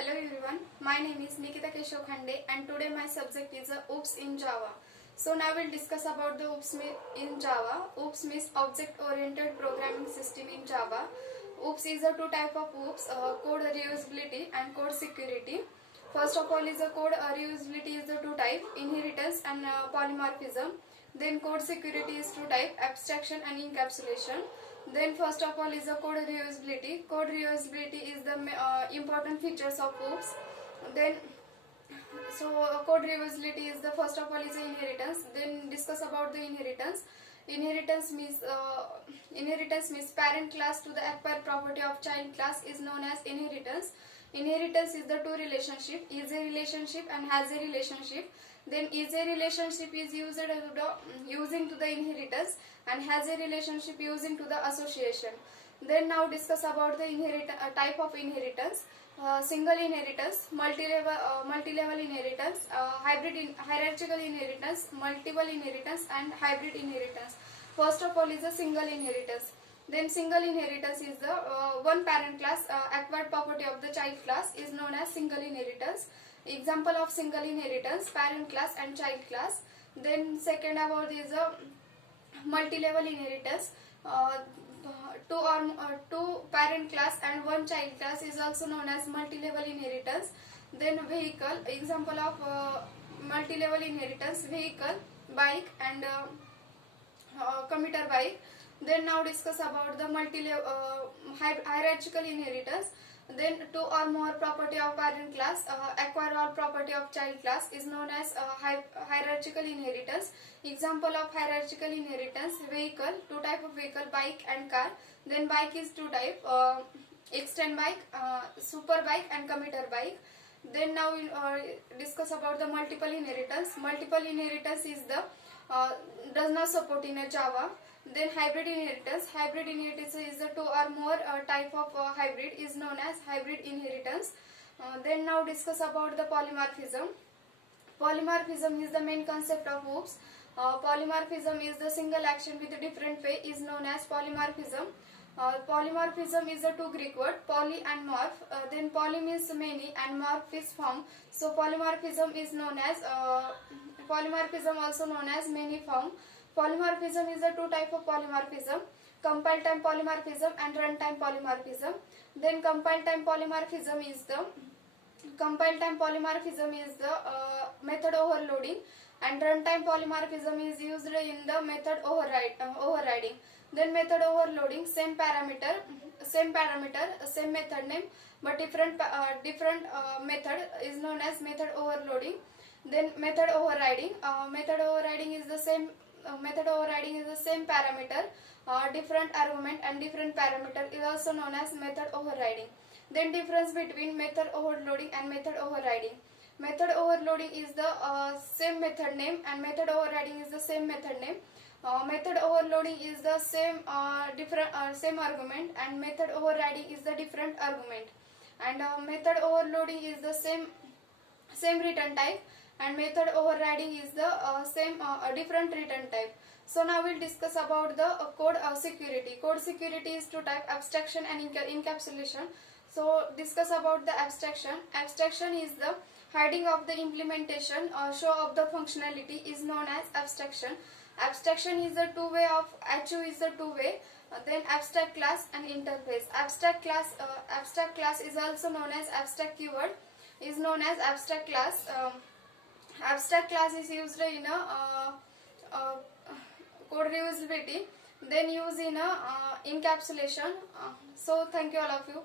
Hello everyone, my name is Nikita Keshav Khande and today my subject is OOPS in Java. So now we'll discuss about the OOPS in Java. OOPS means Object Oriented Programming System in Java. OOPS is a two type of OOPS, code reusability and code security. First of all is a code reusability is the two type, inheritance and polymorphism. Then code security is two type, abstraction and encapsulation. Then first of all is the code reusability. Code reusability is the important features of OOPS. Then code reusability is the first of all is the inheritance. Then discuss about the inheritance. Inheritance means parent class to the acquired property of child class is known as inheritance. Inheritance is the two relationship, is a relationship and has a relationship. Then is a relationship is used using to the inheritance and has a relationship using to the association. Then now discuss about the type of inheritance. Single inheritance, multi-level inheritance, hierarchical inheritance, multiple inheritance and hybrid inheritance. First of all is the single inheritance. Then single inheritance is the one parent class acquired property of the child class is known as single inheritance. Example of single inheritance, parent class and child class. Then second about is a multi-level inheritance. Two parent class and one child class is also known as multi-level inheritance. Then vehicle, example of multi-level inheritance, vehicle, bike and commuter bike. Then now discuss about the hierarchical inheritance. Then two or more property of parent class acquire all property of child class is known as hierarchical inheritance. Example of hierarchical inheritance, vehicle, two type of vehicle, bike and car. Then bike is two type, extend bike, super bike and commuter bike. Then now we'll discuss about the multiple inheritance. Multiple inheritance is the does not support in a Java. Then hybrid inheritance. Hybrid inheritance is the two or more type of hybrid is known as hybrid inheritance. Then now discuss about the polymorphism. Polymorphism is the main concept of OOPS. Polymorphism is the single action with a different way is known as polymorphism. Polymorphism is a two Greek word, poly and morph. Then poly means many and morph is form. So polymorphism is known as polymorphism also known as many form. Polymorphism is a two type of polymorphism, compile time polymorphism and runtime polymorphism. Then compile time polymorphism is the method overloading, and runtime polymorphism is used in the method overriding. Then method overloading, same parameter, same method name, but different method is known as method overloading. Then method overriding, method overriding is the same parameter, different argument and different parameter is also known as method overriding. Then difference between method overloading and method overriding. Method overloading is the same method name and method overriding is the same method name. Method overloading is the same argument and method overriding is the different argument. And method overloading is the same return type and method overriding is the different return type. So now we'll discuss about the code security. Code security is two type, abstraction and encapsulation. So discuss about the abstraction. Abstraction is the hiding of the implementation or show of the functionality is known as abstraction. Abstraction is the two-way of achieve is the two-way. Then abstract class and interface. Abstract class is also known as abstract keyword is known as abstract class. Abstract class is used in a code reusability, then used in a encapsulation. So thank you all of you.